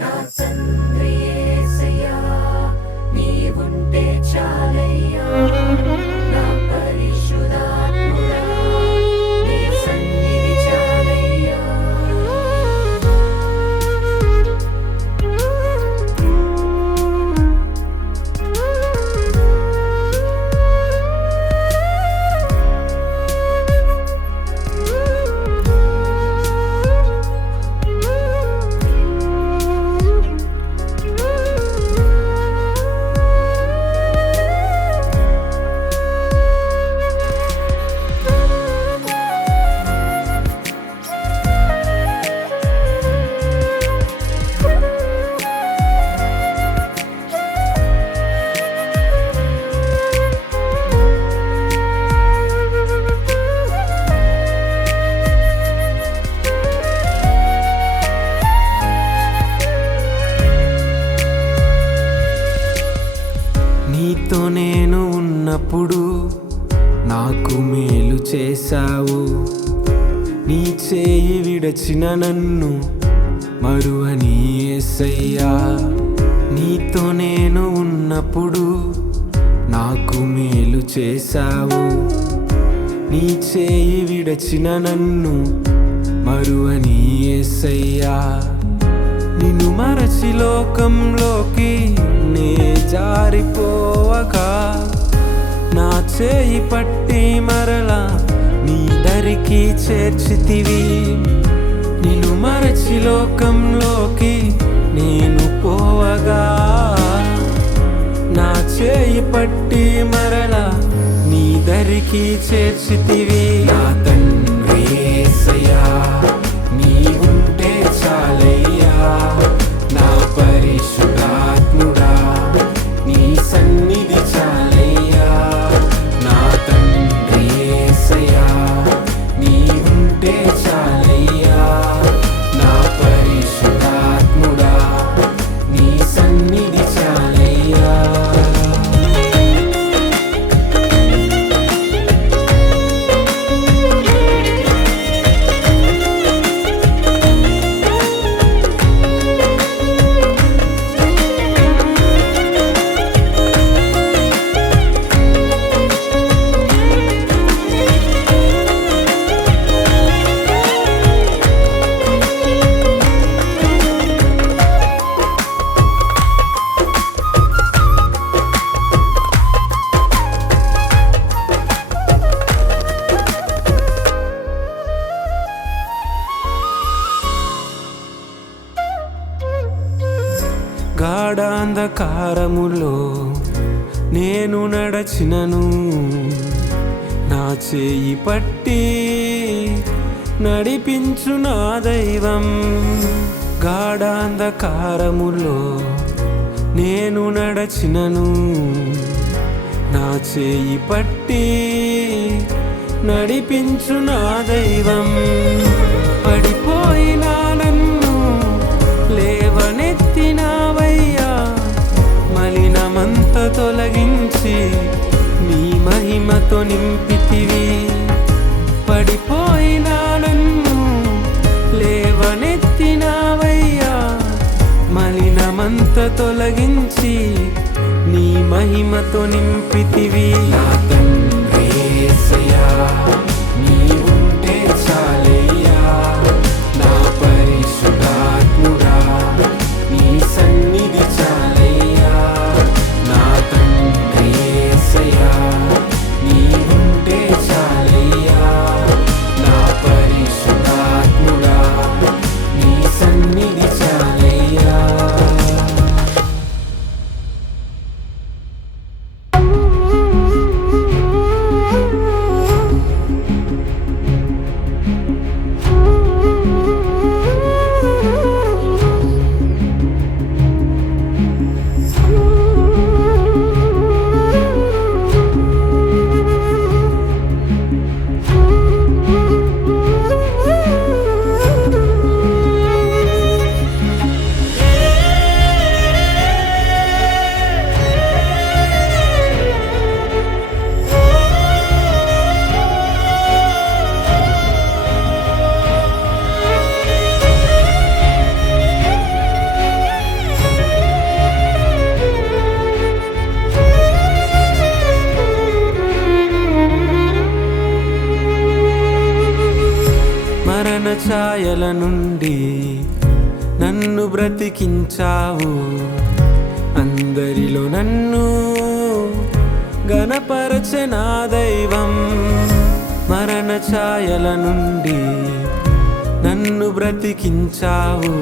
నా తండ్రి యేసయ్యా నీవుంటే చాలయ్యా నా పరిశుద్ధాత్ముడా నీ సన్నిధి చాలయ్యా నీతో నేను ఉన్నప్పుడు నాకు మేలు చేశావు, నీ చేయి విడచిన నన్ను మరువని యేసయ్యా. నీతో నేను ఉన్నప్పుడు నాకు మేలు చేశావు, నీ చేయి విడచిన నన్ను మరువని యేసయ్యా. నిన్ను మరచి లోకంలోకి నే జారిపోవగా నా చేయి పట్టి మరలా నీ దరికి చేర్చితివి. నిన్ను మరచి లోకంలోకి నేను పోవగా నా చేయి పట్టి మరలా నీ దరికి చేర్చితివి. నా తండ్రి యేసయ్యా నీవుంటే చాలయ్యా నా పరిశుద్ధాత్ముడా నీ సన్నిధి చాలయ్యా. నా తండ్రి యేసయ్యా నీవుంటే చాలయ్యా నా పరిశుద్ధాత్ముడా నీ సన్నిధి చాలయ్యా. గాఢాంధకారములో నేను నడచినను, నా చేయి పట్టి నడిపించు నా దైవం. గాఢాంధకారములో నేను నడచినను, నా చేయి పట్టి నడిపించు నా దైవం. పడిపోయినా నన్ను లేవనెత్తినావయ్యా, మలినమంత తొలగించి నీ మహిమతో నింపితివి. పడిపోయినా నన్ను లేవనెత్తినావయ్యా, మలినమంత తొలగించి నీ మహిమతో నింపితివి. నా తండ్రి యేసయ్యా నీవుంటే చాలయ్యా నా పరిశుద్ధాత్ముడా నీ సన్నిధి చాలయ్యా. నా తండ్రి యేసయ్యా నీవుంటే చాలయ్యా నా పరిశుద్ధాత్ముడా నీ సన్నిధి చాలయ్యా. ఛాయల నుండి నన్ను బ్రతికించావు, అందరిలో నన్ను గణపరచె నా దైవం. మరణ ఛాయల నుండి నన్ను బ్రతికించావు,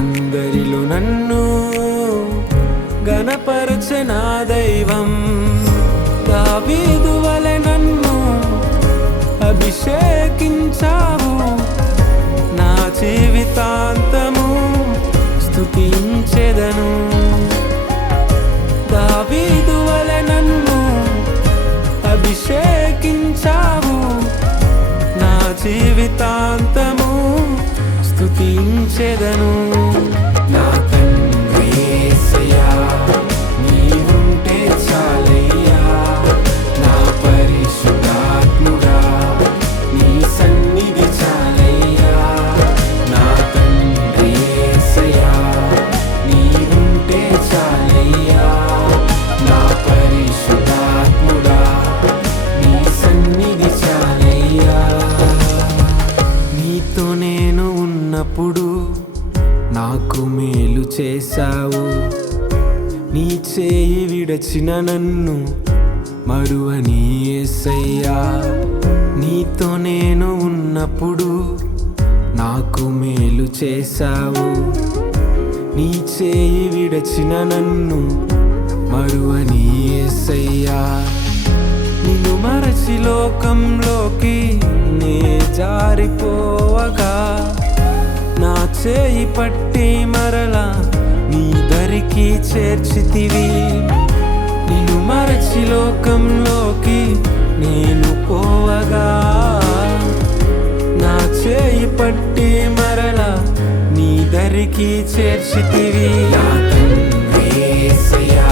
అందరిలో నన్ను గణపరచె నా దైవం. దావీదు వలె నన్ను అభిషేకించావు, నా జీవితాంతము స్తుతించెదను. దావీదు వలె నన్ను అభిషేకించావు, నా జీవితాంతము స్తుతించెదను. నా తండ్రి యేసయ్యా, నీవుంటే చాలయ్యా, నా పరిశుద్ధాత్ముడా నీ సన్నిధి చాలయ్యా. నా తండ్రి యేసయ్యా, నీవుంటే చాలయ్యా, నా పరిశుద్ధాత్ముడా నీ సన్నిధి చాలయ్యా. నీతో నేను ఉన్నప్పుడు నాకు మేలు చేశావు, నీ చేయి విడచిన నన్ను మరువని యేసయ్యా. నీతో నేను ఉన్నప్పుడు నాకు మేలు చేశావు, నీ చేయి విడచిన నన్ను మరువని యేసయ్యా. నిన్ను మరచి లోకంలోకి నే జారిపోవగా, నా చేయి పట్టి మరలా నీ దరికి చేర్చితివి. నిన్ను మరచి లోకంలోకి నేను పోవగా, నా చేయి పట్టి మరలా నీ దరికి చేర్చితివి. నా తండ్రి యేసయ్యా,